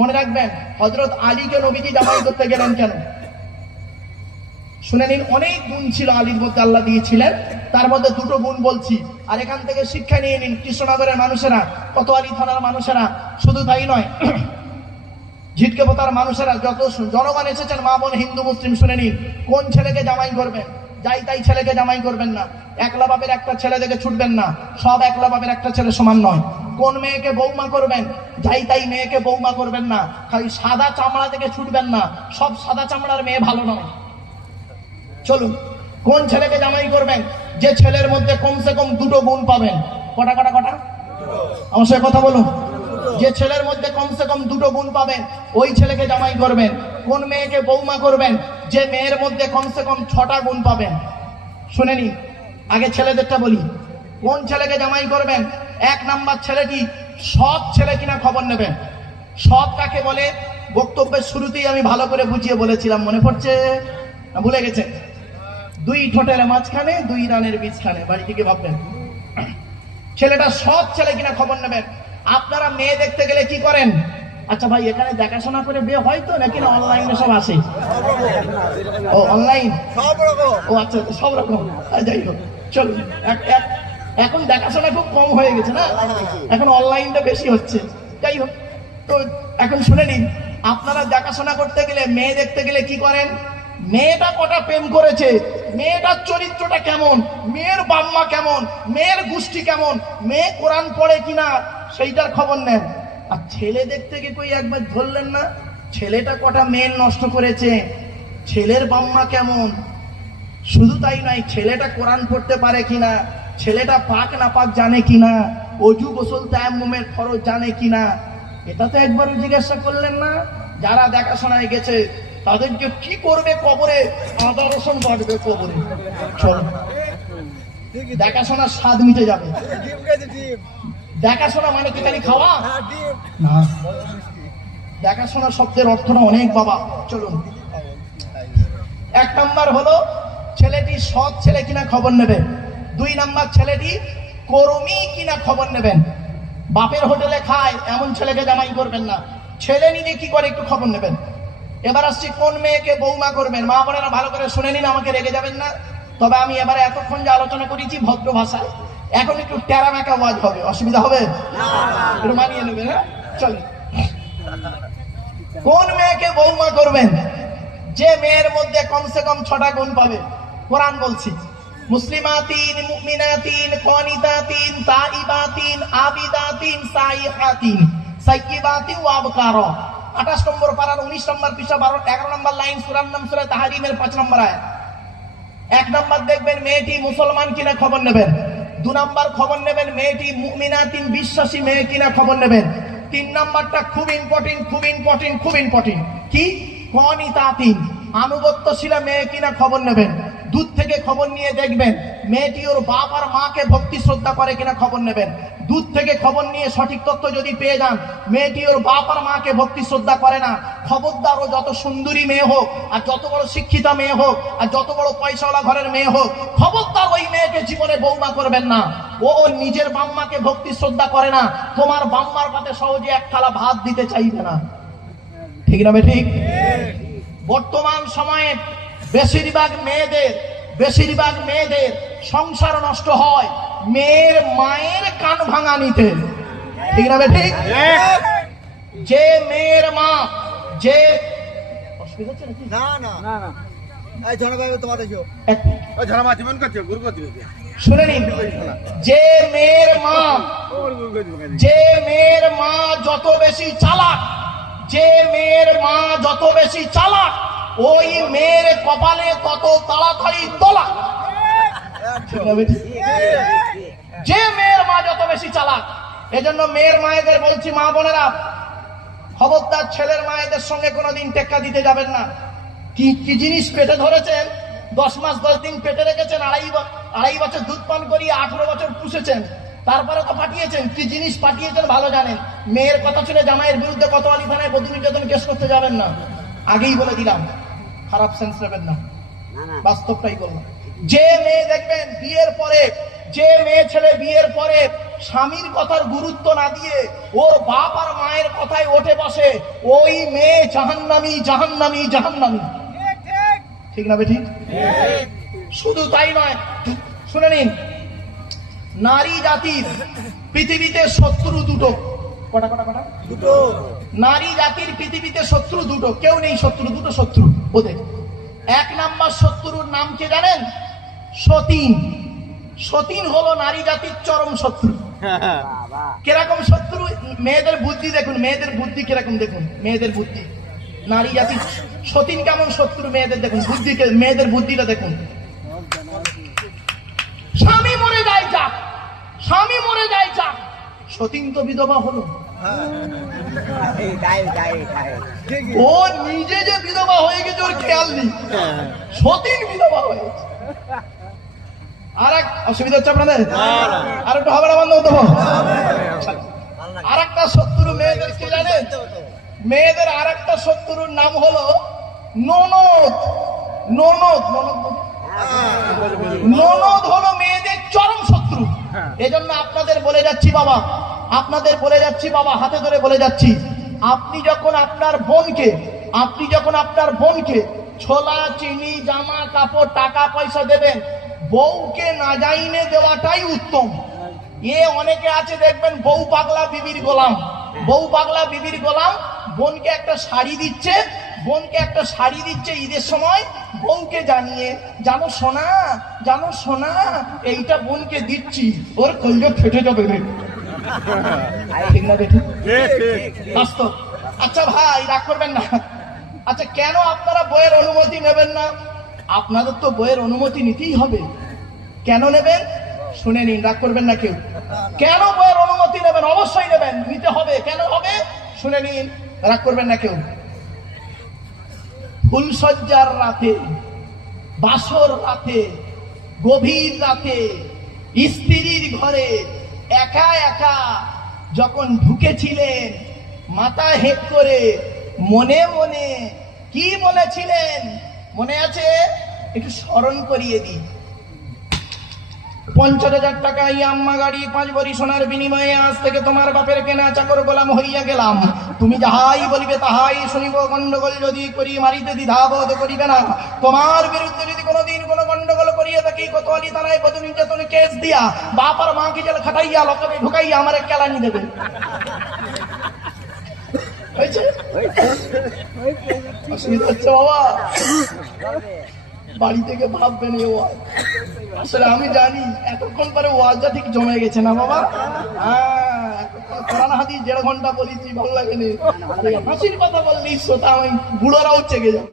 মনে রাখবেন হযরত আলীকে নবীজি জামাই করতে গেলেন কেন? শুনে নিন, অনেক গুণ ছিল আলীর মধ্যে আল্লাহ দিয়েছিলেন, তার মধ্যে দুটো গুণ বলছি। আর এখান থেকে শিক্ষা নিয়ে নিন কৃষ্ণনগরের মানুষেরা, কোতোয়ালি থানার মানুষেরা, শুধু তাই নয়, ঝিটকে পোতার মানুষেরা, যত জনগণ এসেছেন মা বোন হিন্দু মুসলিম, শুনে নিন, কোন ছেলেকে জামাই করবেন? যাই তাই ছেলেকে জামাই করবেন না। একলা বাপের একটা ছেলে দেখে ছুটবেন না, সব একলা বাপের একটা ছেলে সমান নয়। কোন মেয়েকে বৌমা করবেন? যাই তাই মেয়েকে বৌমা করবেন না। খালি সাদা চামড়া থেকে ছুটবেন না, সব সাদা চামড়ার মেয়ে ভালো নয়। চলুন, কোন ছেলেকে জামাই করবেন? যে ছেলের মধ্যে কমসে কম দুটো গুণ পাবেন। কটা কটা কটা? আমার সাথে কথা বলুন। যে ছেলের মধ্যে কমসে কম দুটো গুণ পাবেন, ওই ছেলেকে জামাই করবেন। কোন মেয়েকে বৌমা করবেন? যে মেয়ের মধ্যে কমসে কম 6টা গুণ পাবেন। শুনে নিন, আগে ছেলেদেরটা বলি। কোন ছেলেকে জামাই করবেন? 1 নাম্বার ছেলেটি সৎ ছেলে কিনা খবর নেবেন। সৎ কাকে বলে? বক্তব্যের শুরুতেই আমি ভালো করে বুঝিয়ে বলেছিলাম, মনে পড়ছে না ভুলে গেছে? 2 ঠোঁটের মাঝখানে 2 রানের বীজখানে, বাড়ি থেকে ভাববেন। ছেলেটা সৎ ছেলে কিনা খবর নেবেন। আপনারা মেয়ে দেখতে গেলে কি করেন? আচ্ছা ভাই, এখানে দেখাশোনা করে বিয়ে হয় তো, নাকি না অনলাইনে সব আসে? ও অনলাইন, ও আচ্ছা, সব রকম। যাই হোক, চলুন, এখন দেখাশোনা খুব কম হয়ে গেছে না, এখন অনলাইনটা বেশি হচ্ছে। যাই হোক, তো এখন শুনে নিন, আপনারা দেখাশোনা করতে গেলে, মেয়ে দেখতে গেলে কি করেন? মেয়েটা কটা প্রেম করেছে, মেয়েটার চরিত্রটা কেমন, মেয়ের বাম্মা কেমন, মেয়ের গোষ্ঠী কেমন, মেয়ে কোরআন পড়ে কিনা, সেইটার খবর নেন। আর ছেলে দেখতে গিয়ে কই একবার ধরলেন না ছেলেটা কটা মেয়ের নষ্ট করেছে, ছেলের বাম্মা কেমন। শুধু তাই নয়, ছেলেটা কোরআন পড়তে পারে কিনা, ছেলেটা পাক না পাক জানে কিনা, অজু গোসল তায়াম্মুমের ফরজ জানে কিনা, এটা তো একবারও জিজ্ঞাসা করলেন না। যারা দেখাশোনায় গেছে তাদেরকে কি করবে? কবরে আদা রসুন বাটবে কবরে। চলো, দেখাশোনার স্বাদ মিটে যাবে। দেখাশোনা মানে কি খালি খাওয়া না, দেখাশোনা শব্দের অর্থটা অনেক বাবা। চলুন, 1 নাম্বার হলো ছেলেটি সৎ ছেলে কিনা খবর নেবেন। 2 নাম্বার ছেলেটি কর্মী কিনা খবর নেবেন। বাপের হোটেলে খায় এমন ছেলেকে জামাই করবেন না। ছেলে নিজে কি করে একটু খবর নেবেন। এবার আসছি, কোন মেয়েকে বৌমা করবেন? মা বোনেরা ভালো করে শুনে নিন, আমাকে রেগে যাবেন না। তবে আমি এবারে এতক্ষণ যে আলোচনা করেছি ভদ্র ভাষায়, এখন একটু টেরা মেকা ওয়াজ হবে, অসুবিধা হবে? একটু মানিয়ে নেবেন। হ্যাঁ, চলেন। কোন মেয়েকে বৌমা করবেন? যে মেয়ের মধ্যে কমসে কম 6টা গুণ পাবে। কোরআন বলছি, মুসলিমাতিন, মুমিনাতিন, কানিতাতিন, তাইবাতিন, আবিদাতিন, সাইহাতিন, সাইয়্যিবাতিন ওয়া আবকারা। 28 নম্বর পারার 19 নম্বর পৃষ্ঠা 11 নম্বর লাইন, সূরার নাম সূরা তাহরিমের 5 নম্বর আয়াত। 1 নাম্বার দেখবেন মেয়েটি মুসলমান কিনা খবর নেবেন। 2 নাম্বার খবর নেবেন মেয়েটি মুমিনাতিন, বিশ্বাসী মেয়ে কিনা খবর নেবেন। 3 নাম্বারটা খুব ইম্পর্টেন্ট, খুব ইম্পর্টেন্ট, খুব ইম্পর্টেন্ট। কি? কানিতাতিন, আনুগত্যশীলা মেয়ে কিনা খবর নেবেন। দূর থেকে খবর নিয়ে দেখবেন মেয়েটি ওর বাপ আর মাকে ভক্তি শ্রদ্ধা করে কিনা খবর নেবেন। দূর থেকে খবর নিয়ে সঠিক তথ্য যদি পেয়ে যান মেয়েটি ওর বাপ আর মাকে ভক্তি শ্রদ্ধা করে না, খবরদার, ও যত সুন্দরী মেয়ে হোক, আর যত বড় শিক্ষিতা মেয়ে হোক, আর যত বড় পয়সাওয়ালা ঘরের মেয়ে হোক, খবরদার ওই মেয়েকে জীবনে বৌমা করবেন না। ও ওর নিজের বাম্মাকে ভক্তি শ্রদ্ধা করে না, তোমার বাম্মার পাতে সহজে 1 থালা ভাত দিতে চাইবে না। ঠিক না ঠিক? বর্তমান সময়ে বেশিরভাগ মেয়েদের সংসার নষ্ট হয় মেয়ের মায়ের কান ভাঙা নিতে। ঠিক না ঠিক? যে মেয়ের মা, যে শুনে নিন, যে মেয়ের মা যত বেশি চালাক, যে মেয়ের মা যত বেশি চালাক, ওই মেয়ের কপালে তত তাড়াতাড়ি তোলা। যে মেয়ের মা যত বেশি চালাক, এজন্য মেয়ের মায়েদের বলছি, মা বোনেরা খবরদার ছেলের মায়েদের সঙ্গে কোনোদিন টেক্কা দিতে যাবেন না। কি কি জিনিস পেটে ধরেছেন, 10 মাস 10 দিন পেটে রেখেছেন, আড়াই বছর দুধ পান করিয়ে 18 বছর পুষেছেন, তারপরে তো পাঠিয়েছেন। কি জিনিস পাঠিয়েছেন ভালো জানেন। মেয়ের কথা শুনে জামাইয়ের বিরুদ্ধে কোতোয়ালি থানায় বধূ নির্যাতন কেস করতে যাবেন না, আগেই বলে দিলাম, খারাপ সেন্স নেবেন না, বাস্তবটাই বললাম। যে মেয়ে দেখবেন বিয়ের পরে, যে মেয়ে ছেলে বিয়ের পরে স্বামীর কথার গুরুত্ব না দিয়ে ওর বাপ আর মায়ের কথায় ওঠে বসে, ওই মেয়ে জাহান্নামী জাহান্নামী জাহান্নামী। ঠিক না বেঠিক? শুধু তাই নয়, শুনে নিন, নারী জাতির পৃথিবীতে শত্রু দুটো। কটা কটা কটা? দুটো। নারী জাতির পৃথিবীতে শত্রু দুটো, কেউ নেই শত্রু, দুটো শত্রু ওদের। এক নাম্বার শত্রুর নাম কে জানেন? সতীন। সতীন হলো নারী জাতির চরম শত্রু। কিরকম শত্রু? মেয়েদের বুদ্ধি দেখুন, মেয়েদের বুদ্ধি কিরকম দেখুন, মেয়েদের বুদ্ধি। নারী জাতির সতীন কেমন শত্রু মেয়েদের দেখুন, বুদ্ধিকে, মেয়েদের বুদ্ধিটা দেখুন। স্বামী মরে যায় যাক, স্বামী মরে যায় যাক, সতীন তো বিধবা হলো। ও নিজে যে বিধবা হয়ে গেছে ওর খেয়াল নেই, সতীন বিধবা হয়েছে। আর এক অসুবিধা হচ্ছে আপনাদের? আর একটু হবে না বন্ধ হতো। আর একটা শত্রু মেয়েদের কি জানেন? মেয়েদের আর একটা শত্রুর নাম হলো ননদ। ননদ ননদ হলো মেয়েদের চরম শত্রু। এজন্য আপনাদের বলে যাচ্ছি বাবা, আপনাদের বলে যাচ্ছি বাবা, হাতে ধরে বলে যাচ্ছি, আপনি যখন আপনার বোনকে ছোলা, চিনি, জামা কাপড়, টাকা পয়সা দেবেন, বউকে না জাইনে দেওয়াটাই উত্তম। অনেকে আছে দেখবেন, বউ পাগলা বিবির গোলাম, বউ পাগলা বিবির গোলাম। বোনকে একটা শাড়ি দিচ্ছে, ঈদের সময়, বউকে জানিয়ে, জানো সোনা এইটা বোনকে দিচ্ছি, ওর কলজা ফেটে যাবে। ঠিক না বেঠিক? বাস্তব। আচ্ছা ভাই রাগ করবেন না। আচ্ছা কেন আপনারা বইয়ের অনুমতি নেবেন না? আপনাদের তো বইয়ের অনুমতি নিতেই হবে। কেন নেবেন? শুনে নিন, রাগ করবেন না কেউ। কেন বইয়ের অনুমতি নেবেন? অবশ্যই নেবেন, নিতে হবে। কেন হবে? শুনে নিন, রাগ করবেন না কেউ। ফুলসজ্জার রাতে, বাসর রাতে, গভীর রাতে, স্ত্রীর ঘরে একা একা যখন ঢুকেছিলেন, মাথা হেঁট করে মনে মনে কি বলেছিলেন মনে আছে? একটু স্মরণ করিয়ে দিই। 50,000 টাকা ইয়াম্মা গাড়ি, 5 ভরি সোনার বিনিময়ে আজ থেকে তোমার বাপের কেনা চাকর গোলাম হইয়া গেলাম। তুমি যাহাই বলিবে তাহাই শুনিব, গন্ডগোল যদি করি মারিতে দ্বিধাবোধ করিবে না। তোমার বিরুদ্ধে যদি কোনোদিন কোনো গন্ডগোল করিয়া থাকি, কোতোয়ালি থানায় বধূ নির্যাতনের কেস দিয়া, বাপ আর মাকে জেল খাটাইয়া, লকবে ঢুকাইয়া আমার কেলানি দেবে। অসুবিধা হচ্ছে বাবা? বাড়ি থেকে ভাববেন এ ওয়াজ। আসলে আমি জানি এতক্ষণ পরে ওয়াজটা ঠিক জমে গেছে না বাবা? হ্যাঁ, কোরআন হাদিস 1.5 ঘন্টা বলেছি, ভালো লাগেনি। হাসির কথা বললি শ্রোতা, আমি বুড়োরাও চেগে যাবে।